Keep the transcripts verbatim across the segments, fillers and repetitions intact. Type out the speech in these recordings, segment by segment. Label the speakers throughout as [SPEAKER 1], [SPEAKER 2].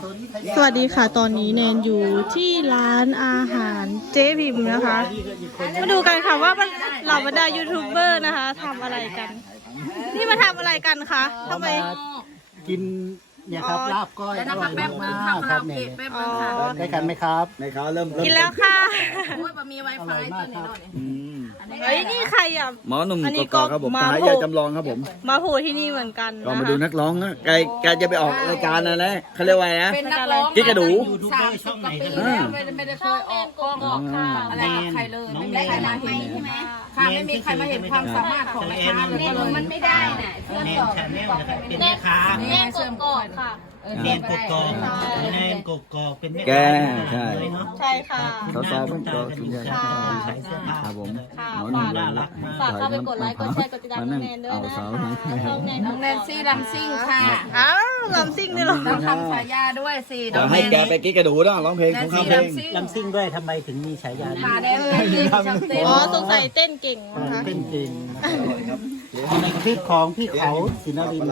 [SPEAKER 1] สวัสดีค่ะตอนนี้แนนอยู่ที่ร้านอาหารเจ๊พิมพ์นะคะมาดูกันค่ะว่าเหล่าบรรดายูทูบเบอร์นะคะทำอะไรกันนี่มาทำอะไรกันคะทำไม
[SPEAKER 2] กินเนี่ยครับลาบก้อยอร่อยมากครับเนี่ยได้กันไหมครับในเขาเริ่ม
[SPEAKER 1] กินแล้วค่ะ
[SPEAKER 3] มีไวไฟตัวนี้
[SPEAKER 1] เฮ้ยนี่ใครอ่ะ
[SPEAKER 4] หมอหนุ่มกอกครับผมสายยาจำลองครับผม
[SPEAKER 1] มาโผล่ที่นี่เหมือนกัน
[SPEAKER 4] ก็มาดูนักร้องนะแกแกจะไปออกรายการนะนะเขาเรียกว่าไงนะ
[SPEAKER 3] เป็นนักร้อง
[SPEAKER 4] กิ๊กกระดู
[SPEAKER 3] สามสิบกว่าปีแล้วไม่ได้เคยออกกองออกข่าวอะไรกับใครเลยไม่ได้ใครมาเห็นใช่ไหมค่ะไม่มีใครมาเห็นความสามารถของแม่ค้าเลยก็เลยมันไม่ได้น่ะเชื่อมต่อ
[SPEAKER 2] เป็นแม่ค้า
[SPEAKER 3] แม่เชื่อมก่อนค่ะ
[SPEAKER 2] แนนกกอกแนนกกอกเป็นแม่
[SPEAKER 4] แกใช่
[SPEAKER 1] ใช่ค่ะ
[SPEAKER 4] เขาซ้อมก็คุณยาย
[SPEAKER 2] ใช้เสื้อผ้า
[SPEAKER 4] ครับผม
[SPEAKER 1] หมอหนุ่มน่ารัก
[SPEAKER 3] ฝากเข้าไปกดไลค์กดแชร์กดติดตามน้องแนนด้วยนะน้องแนนซี่ลำซิ่งค่ะ
[SPEAKER 1] อ้าวลำซิ่งนี่หรอ
[SPEAKER 3] ต้องทำฉายาด้วยสิ
[SPEAKER 4] ให้แกไปกิ๊กกระดูนะร้องเพลงของเขาเพลง
[SPEAKER 2] ลำซิ่งด้วยทำไมถึงมีฉายา
[SPEAKER 3] มาได้เลย
[SPEAKER 1] อ๋อสงสัยเต้นเก่งนะคะ
[SPEAKER 2] เต้นเก่งคลิปของพี่เขาศินริน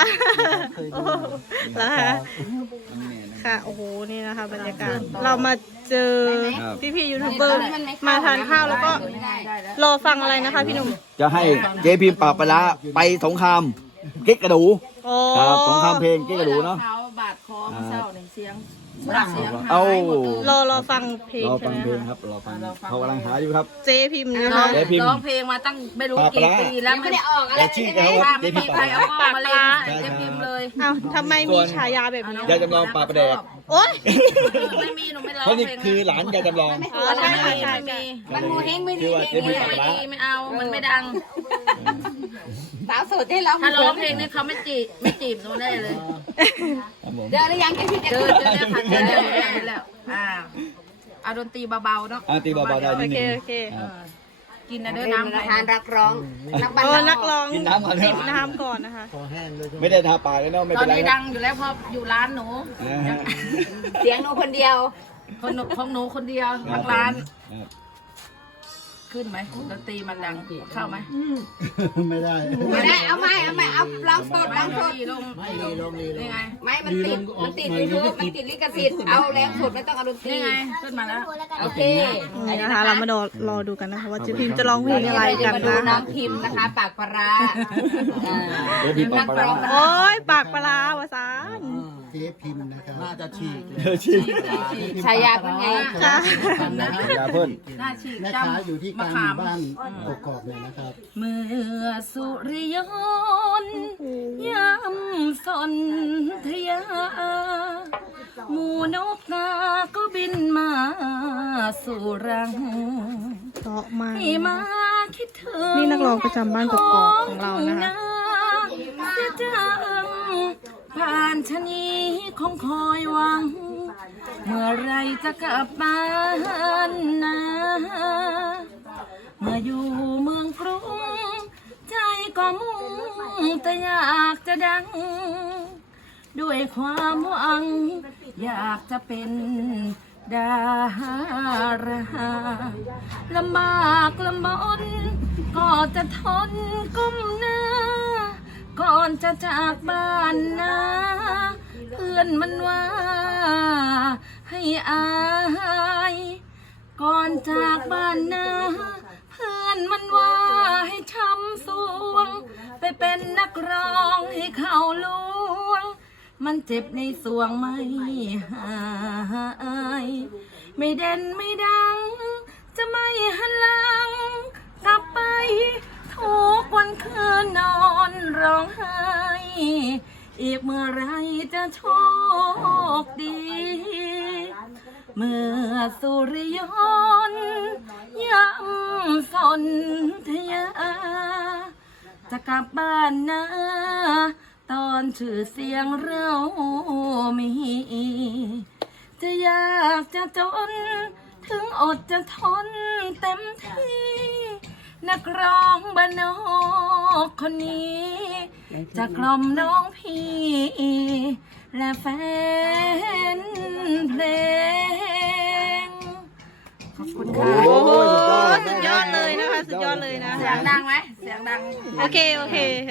[SPEAKER 1] แล้วฮะค่ะโอ้โหนี่นะคะบรรยากาศเรามาเจอพี่พี่ยูทูบเบอร์มาทานข้าวแล้วก็รอฟังอะไรนะคะพี่หนุ่ม
[SPEAKER 4] จะให้เจ๊พิมพ์ปราบปลาไปสงครามกิ๊กกระดูครับสงครามเพลงกิ๊กกระดูเนาะ
[SPEAKER 3] บาดคอเศร้าหนึ่งเสียง
[SPEAKER 4] เอา
[SPEAKER 1] รอรอฟังเพลง
[SPEAKER 4] รอฟังเพลงครับรอฟังเขากำลังหาอยู่ครับ
[SPEAKER 1] เจ๊พิมพ์นะคะ
[SPEAKER 3] ร้องเพลงมาตั้งไม่รู้กี่ปีแล้วไม่ได้ออกอะไรไม่มีใครเอาออกมาเลยเจ๊พิมพ์เลย
[SPEAKER 1] อ้าวทำไมมีฉายาแบบนี้
[SPEAKER 4] ยายจำลองปลาประแดก
[SPEAKER 1] โอ๊ย
[SPEAKER 3] ไม่มีหนูไม่ร้อง
[SPEAKER 4] เพราะนี่คือหลานยายจำลอง
[SPEAKER 1] อ๋อใช่ค่ะใช่
[SPEAKER 3] มีมันโมเฮงไม่ดีไม่ดีไม่เอามันไม่ดังสาวโสดได้แล้วถ้าร้องเพลงนี้เขาไม่จีบไม่จีบหนูแน่เลยเจอหรือยังเจ๊พิมพ์เจอเจอแล้วค่ะเจอแล้วอ่าเอาดนตรีเบาๆเนาะ
[SPEAKER 4] ดนตรีเบาๆได้นิดนึง
[SPEAKER 1] โอเค
[SPEAKER 3] กินนะด้วยน้ำทานรักร้อง
[SPEAKER 1] นักบันนักร้อง
[SPEAKER 4] กินน้ำก่อน
[SPEAKER 1] จิบน้ำก่อนนะคะ
[SPEAKER 4] ไม่ได้ทาปากเลยเนาะไม่เป็นไร
[SPEAKER 3] ตอนนี้ดังอยู่แล้วพออยู่ร้านหนูเสียงหนูคนเดียวคนหนูของหนูคนเดียวทั้งร้านขึ้นไหมดนตรีมันดังเข้าไหม
[SPEAKER 2] ไม่ได้
[SPEAKER 3] ไม่ได้เอาไม่เอาไม่เอาร้องสดร้องสดลง
[SPEAKER 2] ไม่ลงเลย
[SPEAKER 3] นี่ไงไม่มันติดมันติดยูทูบมันติดลิขสิทธิ์เอาแรงสดไม่ต้องเอาดนตรีนี่ไงขึ้นมาแล้วโอเค
[SPEAKER 1] นี่นะคะเรามาดูรอดูกันนะคะว่าเจ๊พิมพ์จะร้องเพลงอะไรกันนะ
[SPEAKER 3] น้องพิมพ์นะคะปากปลา
[SPEAKER 4] นักร้อง
[SPEAKER 1] โอ้ยปากปลาวะซาน
[SPEAKER 2] เจ๊พิมพ์นะครับน่าจะฉีก
[SPEAKER 4] ฉีก
[SPEAKER 3] ฉายาเป็นไง
[SPEAKER 1] จ้า
[SPEAKER 4] ฉายาเพิ่น
[SPEAKER 3] น่าฉีก
[SPEAKER 2] แม่ค้าอยู่ที่กลางหมู่บ้านกกอกเลยนะครับ
[SPEAKER 3] เมื่อสุริยนต์ยำสนธยาหมูนกกาก็บินมาสู่รัง
[SPEAKER 1] เพราะมาก
[SPEAKER 3] มาคิดถึง
[SPEAKER 1] นี่นักร้องประจำบ้านกกอกของเรานะคะ
[SPEAKER 3] เสียจังผ่านชะนีคงคอยหวังเมื่อไรจะกลับบ้านนะเมื่ออยู่เมืองกรุงใจก็มุ่งแต่อยากจะดังด้วยความหวังอยากจะเป็นดาราลำบากลำบนก็จะทนก้มหน้าก่อนจะจากบ้านนะเพื่อนมันว่าให้อายก่อนจากบ้านนะเพื่อนมันว่าให้ทำสวงไปเป็นนักร้องให้เขาลวงมันเจ็บในสวงไม่หายไม่เด่นไม่ดังจะไม่หันหลังกลับไปทุกวันคืนนอนร้องไห้อีกเมื่อไรจะโชคดีเมื่อสุริยนต์ยำสนธยาจะกลับบ้านนะตอนชื่อเสียงเรามีจะอยากจะจนถึงอดจะทนเต็มที่นักร้องบ้านนอกคนนี้จะกล่อมน้องพี่และแฟนเพลงขอบคุณค่ะ
[SPEAKER 1] โอ้สุดยอดเลยนะคะสุดยอดเลยนะ
[SPEAKER 3] เสียงดังไหมเสียงดัง
[SPEAKER 1] โอเคโอเค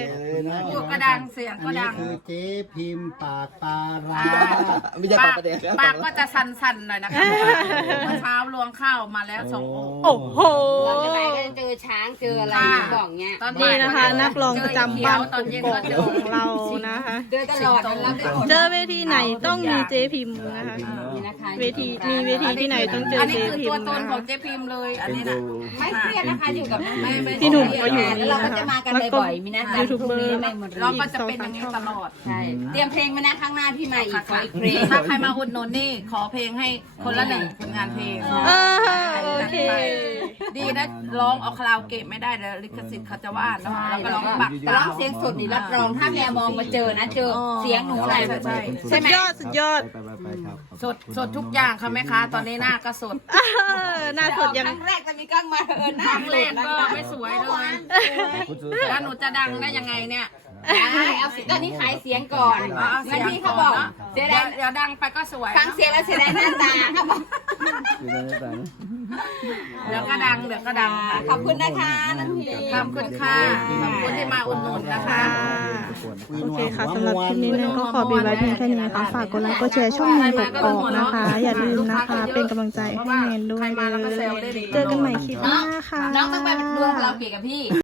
[SPEAKER 2] เนาะ
[SPEAKER 3] จุกกระดังเสียง
[SPEAKER 2] อั
[SPEAKER 3] ก็
[SPEAKER 2] นนี้
[SPEAKER 3] ดัง
[SPEAKER 2] คือเจ๊พิมพ์ปากปลาร้า
[SPEAKER 4] ไม่ใช่ปลาประเดี๋ยว
[SPEAKER 3] ปากก็จะสั่นๆหน่อยนะคะเมื่อเช้าลวงข้าวมาแล้วสององค์
[SPEAKER 1] โอ้โห
[SPEAKER 5] จะไปก็เจอช้างเจออะไรบอกเงี้ย
[SPEAKER 3] ตอน
[SPEAKER 1] นี่นะคะ นักร้องประจำบ้าน
[SPEAKER 3] ตอนเย็น
[SPEAKER 1] ก
[SPEAKER 3] ก็
[SPEAKER 1] ก
[SPEAKER 3] เจ
[SPEAKER 1] ข
[SPEAKER 3] อ
[SPEAKER 1] องเรานะคะ
[SPEAKER 5] เจอตลอดมันรับได้หมด
[SPEAKER 1] เจอเวทีไหนต้องมีเจ๊พิมพ์นะคะ
[SPEAKER 5] นี่นะคะ
[SPEAKER 1] เวทีมีเวทีที่ไหนต้องเจอ
[SPEAKER 3] อันนี้
[SPEAKER 1] เจ๊
[SPEAKER 3] คือ
[SPEAKER 1] พิ
[SPEAKER 3] ตัว
[SPEAKER 1] มพ์
[SPEAKER 3] ตน
[SPEAKER 1] นะ
[SPEAKER 3] ของ
[SPEAKER 1] คะ
[SPEAKER 3] เจ๊พิมพ์เลยอันนี้นะ
[SPEAKER 5] ไม่เครียดนะคะอยู่กับไม่ไม่
[SPEAKER 1] พี่หนุ่มก็อยู่นี่
[SPEAKER 5] แล้วเรา
[SPEAKER 1] นะ
[SPEAKER 5] ก็จะ
[SPEAKER 1] คะ
[SPEAKER 5] มากัน
[SPEAKER 1] แล้วก็
[SPEAKER 5] บ่อยๆมีนัดกัน
[SPEAKER 1] ยูทูบเบอร์
[SPEAKER 5] ไม่หมด
[SPEAKER 3] เราก็จะเป็นอย่างนี้ตลอด
[SPEAKER 5] ใช่เตรียมเพลงมานะข้างหน้าพี่มาอีกขออีกเพลง
[SPEAKER 3] ถ้าใครมาอุดหนุนนี่ขอเพลงให้คนละหนึ่งผลงานเพลง
[SPEAKER 1] เออโอเค
[SPEAKER 3] ดีนะร้องเอาคาราโอเกะไม่ได้เดี๋ยวลิขสิทธิ์เขาจะว่าเนาะแล้วก็ร้องบัก
[SPEAKER 5] แต่ร้องเสียงสดนี่รับรองถ้าแมวมองมาเจอนะเจอเสียงหนูอะไรแบบ
[SPEAKER 3] ใช่
[SPEAKER 5] ใช่
[SPEAKER 1] สุ
[SPEAKER 5] ไห
[SPEAKER 1] ด
[SPEAKER 5] ม
[SPEAKER 1] ยอดสุดยอด
[SPEAKER 4] ไปไปไปครับ
[SPEAKER 3] สดสดทุกอย่างค่ะแม่ค้าตอนนี้หน้าก็สด
[SPEAKER 1] เออหน้าสดยัง
[SPEAKER 5] ครั้งแรกจะมีกล้องมาเออห
[SPEAKER 3] ค
[SPEAKER 5] น้า
[SPEAKER 3] รั้งแรกก็ไม่สวยเลยแล้วหนูจะดังได้ยังไงเนี่ย
[SPEAKER 5] ได้เอาเสียงตอนนี้ขายเสียงก่อนงั้นพี่เขาบอกเสีย
[SPEAKER 3] เดี๋
[SPEAKER 5] ดา
[SPEAKER 3] ยว
[SPEAKER 5] ย
[SPEAKER 3] เดี๋ยวดังไปก็สวย
[SPEAKER 5] ฟังเสียงแล้วเสียดายหน้าตาเขาบอก
[SPEAKER 3] เดี๋ยวก็ดังเดี๋ยวก็ดังค่ะ
[SPEAKER 5] ขอบคุณนะคะน้องพี
[SPEAKER 3] ขอบคุณค่ะขอบคุณที่มาอุดหนุนนะคะ
[SPEAKER 1] โอเคค่ะสำหรับคลิปนี้เนี่ยก็ขอบีไว้เพียงแค่นี้นะคะฝากกดไลค์กดแชร์ช่องเนนกกอกนะคะ อย่าลืมนะคะ เป็นกำลังใจให้เนนด้วยเลยเจอกันใหม่คลิปหน้าค่ะ
[SPEAKER 5] น้องต้องไปดูคาราโอเกะกับพี่